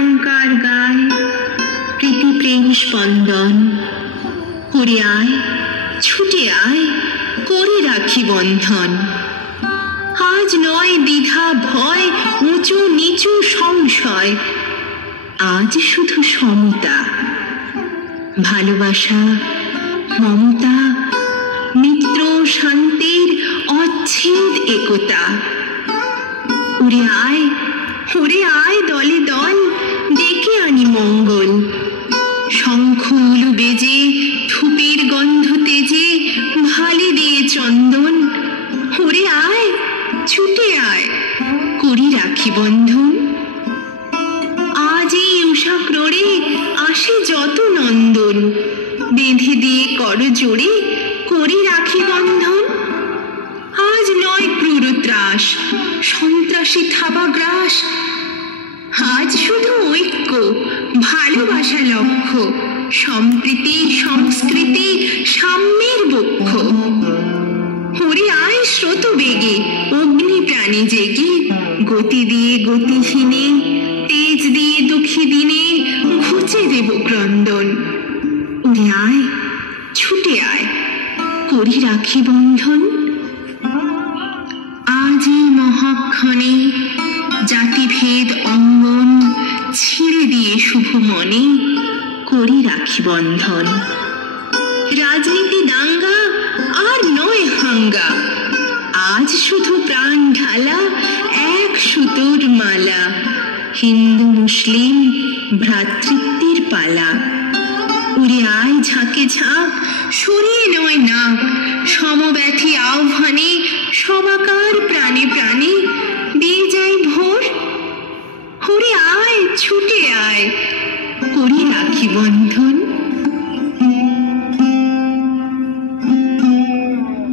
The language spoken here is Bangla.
ঝঙ্কার গায় প্রীতি প্রেম স্পন্দন। করে আয়, ছুটে আয়, করে রাখি বন্ধন। আজ নয় দ্বিধা ভয় উঁচু নিচু সংশয়, আজ শুধু সমতা, ভালোবাসা, মমতা, মিত্র শান্তির অচ্ছেদ একতা। উড়ে আয়, উড়ে আয় দলে দল, ডেকে আনি মঙ্গল। শঙ্খ উলু বেজে, ধূপের গন্ধ তেজে, ভালে দিয়ে চন্দন। উড়ে আয়, ছুটে আয়, করি রাখি বন্ধন। আজ এই উষা ক্রোড়ে আসে যত নন্দন, বেঁধে দিয়ে কর জোড়ে, করি রাখি বন্ধন। আজ নয় ক্রূর ত্রাস, সন্ত্রাসী থাবা গ্রাস, আজ শুধু ঐক্য, ভালোবাসা লক্ষ্য, সম্প্রীতি সংস্কৃতি সাম্যের বক্ষ। হরে আয় স্রোত বেগে, অগ্নি প্রাণে জেগে, গতি দিয়ে গতিহীনে, তেজ দিয়ে দুঃখী দিনে ঘুচে দেব ক্রন্দন। উড়ে আয়, ছুটে আয়, করি রাখি বন্ধন। আজ এই মহাক্ষণে জাতিভেদ অঙ্গন ছিঁড়ে দিয়ে শুভ মনে, করি রাখি বন্ধন। রাজনীতি দাঙ্গা আর নয় হাঙ্গা, আজ শুধু প্রাণ ঢালা এক সুতোর মালা। হিন্দু মুসলিম ভ্রাতৃত্বের পালা। উড়ে আয় ঝাঁকে ঝাঁক, সরিয়ে নয় নাক, সমব্যথী আহ্বানে সবাকার প্রাণে প্রাণে দিয়ে যাই ভোর। উড়ে আয়, ছুটে আয়, করি রাখি বন্ধন।